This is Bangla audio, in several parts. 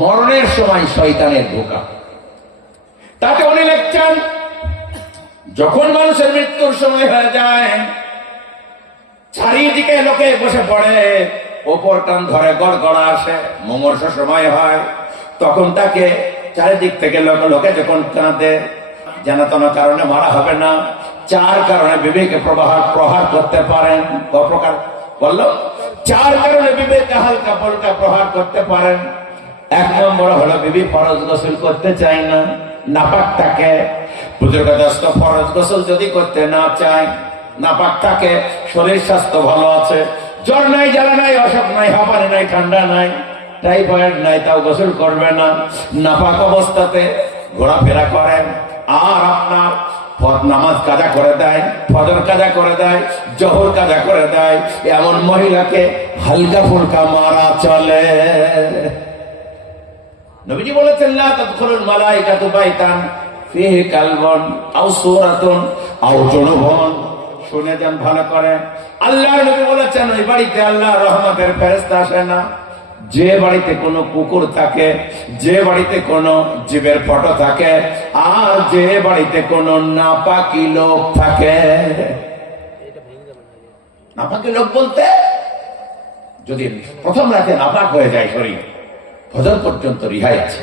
মরণের সময় শয়তানের ধোঁকা। তাতে উনি লিখছেন, যখন মানুষের মৃত্যুর সময় হয়ে যায়, চারিদিকে লোকে বসে পড়ে, ওপর টান ধরে গড়গড়া আসে, মুমূর্ষ সময় হয়, তখন তাকে চারিদিক থেকে লোকে যখন কাঁদে, যেন কোনো কারণে মারা হবে না, চার কারণে বিবেকে প্রহার করতে পারেন। প্রকার বললো, চার কারণে বিবেকে হালকা পাল্টা প্রহার করতে পারেন। এক নম্বর হলো, বিবি ফরজ গোসল করতে চায় না, নাপাক থাকে। বুজুর্গদস্ত ফরজ গোসল যদি করতে না চায়, নাপাক থাকে, শরীর স্বাস্থ্য ভালো আছে, জ্বর নাই, জ্বালা নাই, অসুখ নাই, হাঁপানি নাই, ঠান্ডা নাই, টাইফয়েড নাই, তাও গোসল করবে না, নাপাক অবস্থাতে ঘোরাফেরা করেন, আর আপনার নামাজ কাজা করে দেয়, ফজর কাজা করে দেয়, জোহর কাজা করে দেয়, এমন মহিলাকে হালকা ফুলকা মারা চলে। নবীজি বলেছেন, লা তাদখুলুল মালাইকাতু বাইতান ফিহি কালবুন আও সূরাতুন আও জুনুবুন। শুনে যান ভালো করে, আল্লাহর নবী বলেছেন, ওই বাড়িতে আল্লাহর রহমতের ফেরেশতা আসে না যে বাড়িতে কোনো কুকুর থাকে, যে বাড়িতে কোনো জীবের ফটো থাকে, আর যে বাড়িতে কোনো নাপাকি লোক থাকে। নাপাকি লোক বলতে, যদি প্রথম রাতে নাপাক হয়ে যায় শরীর, ফজর পর্যন্ত রিহাই আছে,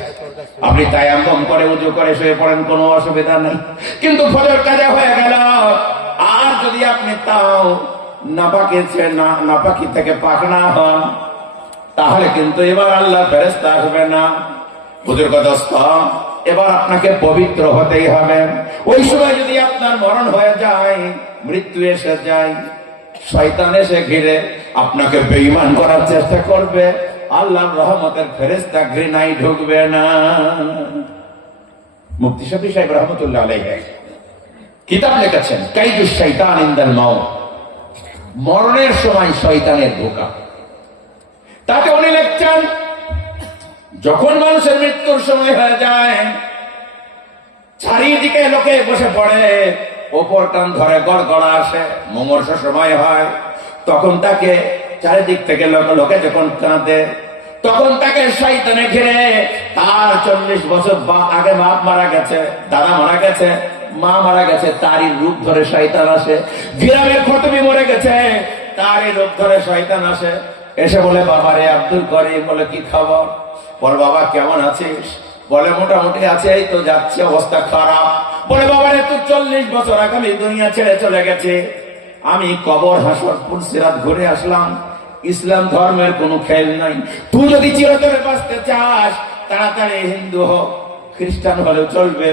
আপনি তায়াম্মুম করে উযু করে শুয়ে পড়েন, কোনো অসুবিধা নেই। কিন্তু ফজর কাজা হয়ে গেল, আর যদি আপনি তাও নাপাকি থেকে পাক না হন, তাহলে কিন্তু এবার আল্লাহ ফেরেশতা আসবে না। বুজুর্গদস্ত, এবার আপনাকে পবিত্র হতেই হবে। ওই সময় যদি আপনার মরণ হয়ে যায়, মৃত্যু এসে যায়, শয়তান এসে ঘিরে আপনাকে বেঈমান করার চেষ্টা করবে, আল্লাহর রহমতের ফেরেশতা ঘৃণায় ঢুকবে না। মুফতি শফি সাহেব রহমতুল্লাহ আলাইহি কিতাব লিখেছেন, কাইদুশ শাইতান ইনদাল মাউত, মরণের সময় শয়তানের ধোঁকা। তাতে উনি লিখছেন, যখন মানুষের মৃত্যুর সময় হয়ে যায়, চারিদিকে লোকে বসে পড়ে, ওপর টান ধরে গড়গড়া আসে, মুমূর্ষ সময় হয়, তখন তাকে চারিদিক থেকে লোকে যখন কাঁদে, তখন তাকে শয়তানে ঘিরে, তার 40 বছর আগে বাপ মারা গেছে, দাদা মারা গেছে, মা মারা গেছে, তারই রূপ ধরে শয়তান আসে। গ্রামের খতমি মরে গেছে, তারই রূপ ধরে শয়তান আসে, এসে বলে, বাবা রে আব্দুল করিম, বলে কি খবর? বলে, বাবা কেমন আছিস? বলে, মোটামুটি আছে, এই তো যাচ্ছে, অবস্থা খারাপ। বলে, বাবা রে, তুই 40 বছর আগে আমি দুনিয়া ছেড়ে চলে গেছে, আমি কবর হাসর পুলসিরাত ঘুরে আসলাম, ইসলাম ধর্মের কোনো খেল নাই, তুই যদি চিরতরে বাঁচতে চাস, তাড়াতাড়ি হিন্দু হোক, খ্রিস্টান হলেও চলবে,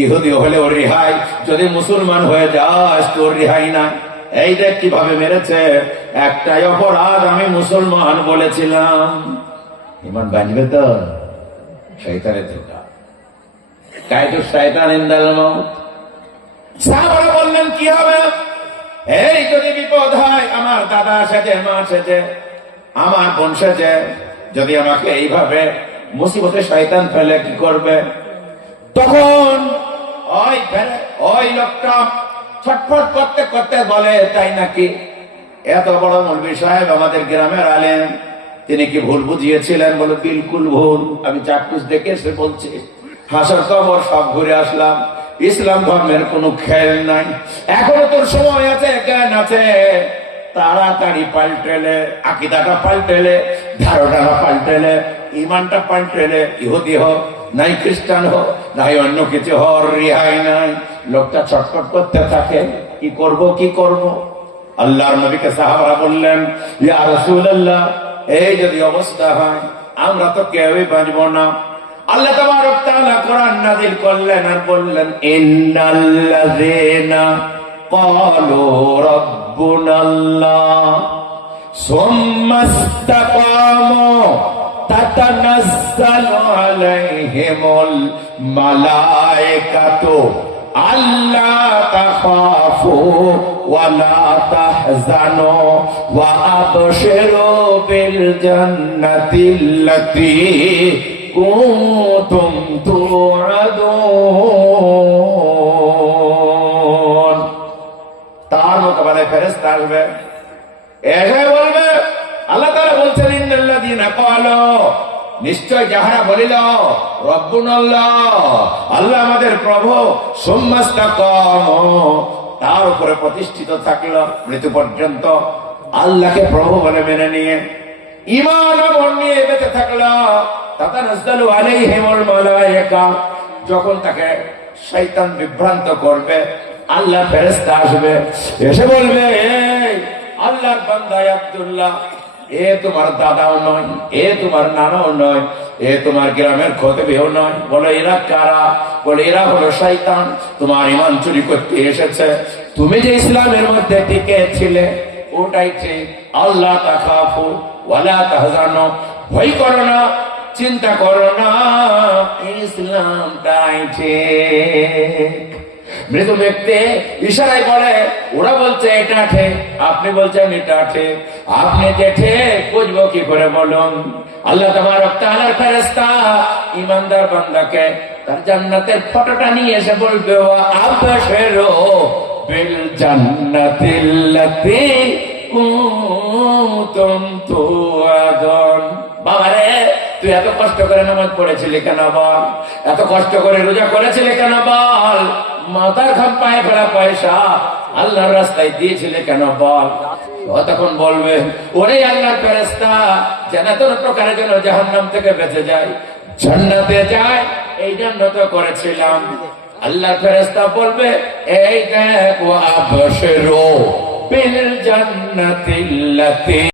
ইহুদি হলেও রেহাই, যদি মুসলমান হয়ে যাস তোর রেহাই নাই। এই দেখ কিভাবে মেরেছে, একটাই অপরাধ, আমি মুসলমান বলেছিলাম। ইমান বাঁচবে তো? শয়তানের ধোঁকা, কায়দুশ শাইতান ইনদাল মাউত। সাহাবারা বললেন, কি হবে? এই যদি বিপদ হয়, আমার দাদা সেজে, মা সেজে, আমার বোন সেজে, যদি আমাকে এইভাবে মুসিবতে শয়তান ফেলে, কি করবে? তখন ওই লোকটা ছটফট করতে করতে বলে, তাই নাকি? এত বড় মৌলভী সাহেব আমাদের গ্রামের আলেম, তিনি কি ভুল বুঝিয়েছিলেন? বলে, বিলকুল ভুল, আমি চাক্ষুষ দেখে এসে বলছি, হাসর কবর সব ঘুরে আসলাম, ইসলাম ধর্মের কোনো খেল নাই, এখনো তোর সময় আছে, জ্ঞান আছে, তাড়াতাড়ি পাল্টেলে, আকীদাটা পাল্টেলে, ধারণাটা পাল্টেলে, ইমানটা পাল্টেলে, ইহুদি হোক নাই খ্রিস্টান হোক নাই অন্য কিছু হওয়ার রেহাই নাই। লোকটা ছটফট করতে থাকে, কি করব কি করব? আল্লাহর নবীকে সাহাবারা বললেন, ইয়া রাসূলুল্লাহ, এই যদি অবস্থা হয়, আমরা তো কেউই বাঁচব না। আল্লাহ তাবারক তাআলা কোরআন নাযিল করলেন আর বললেন, ইন্নাল্লাযীনা ক্বালু রাব্বুনাল্লাহ সুম্মা ইসতাকামু তাতানাজ্জালু আলাইহিমুল মালায়েকাতু আল্লা তাখাফু ওয়া লা তাহজানু ওয়া আবশিরু বিল জান্নাতিল্লাতী কুনতুম তুআদুন। তার মোকাবেলায় ফেরেশতা আসবে, এসে বলবে, আল্লাহ তাআলা বলছেন, ইন্নাল্লাযীনা ক্বালু, নিশ্চয় যাহারা বলিল রব্বুনাল্লাহ, আল্লাহ আমাদের প্রভু, সুম্মাস্তাকাম, তার উপরে প্রতিষ্ঠিত থাকল মৃত্যু পর্যন্ত, আল্লাহকে প্রভু বলে মেনে নিয়ে ঈমান আমল নিয়ে বেঁচে থাকল, তাতানাজ্জালু আলাইহিমুল মালায়েকা, যখন তাকে শয়তান বিভ্রান্ত করবে, আল্লাহ ফেরেশতা আসবে, এসে বলবে, এই আল্লাহর বান্দা আব্দুল্লাহ, এ তোমার দাদাও নয়, এ তোমার নানাও নয়, এ তোমার গ্রামের খতিবও নয়। বলে এরা কারা? বলে এরা হলো শয়তান, তোমার ঈমান চুরি করতে এসেছে। তুমি যে ইসলামের মধ্যে টিকে ছিলে ওটাই ঠিক। আল্লাহ তাখাফু ওয়ালা তাহজানু, ভয় করো না, চিন্তা করো না, ইসলামটাই ঠিক। মৃত ব্যক্তি ইশারায় বলে, ওরা বলছে এটা ঠিক, আপনি বলছেন এটা ঠিক, আপনি যে ঠিক বুঝবো কি করে বলুন? আল্লাহ তাবারক তাআলার ফেরেশতা ঈমানদার বান্দাকে তার জান্নাতের ফটোটা নিয়ে এসে বলবে, ওয়া আবশিরু বিল জান্নাতিল্লাতী কুনতুম তুআদুন। বাবারে, তুই এত কষ্ট করে নামাজ পড়েছিলি কেন বল? এত কষ্ট করে রোজা করেছিলি কেন বল? মাথার ঘাম পায়ে ফেলা পয়সা আল্লাহর রাস্তায় দিয়েছিলে কেন বল? তখন বলবে, ওরে আল্লাহর ফেরেশতা, জান্নাতের প্রকারে যেন জাহান্নাম থেকে বেঁচে যায়, জান্নাতে যায়, এই জন্য তো করেছিলাম। আল্লাহর ফেরেশতা বলবে, এই দেখ, ওয়া আবশিরু বিল জান্নাতিল্লাতী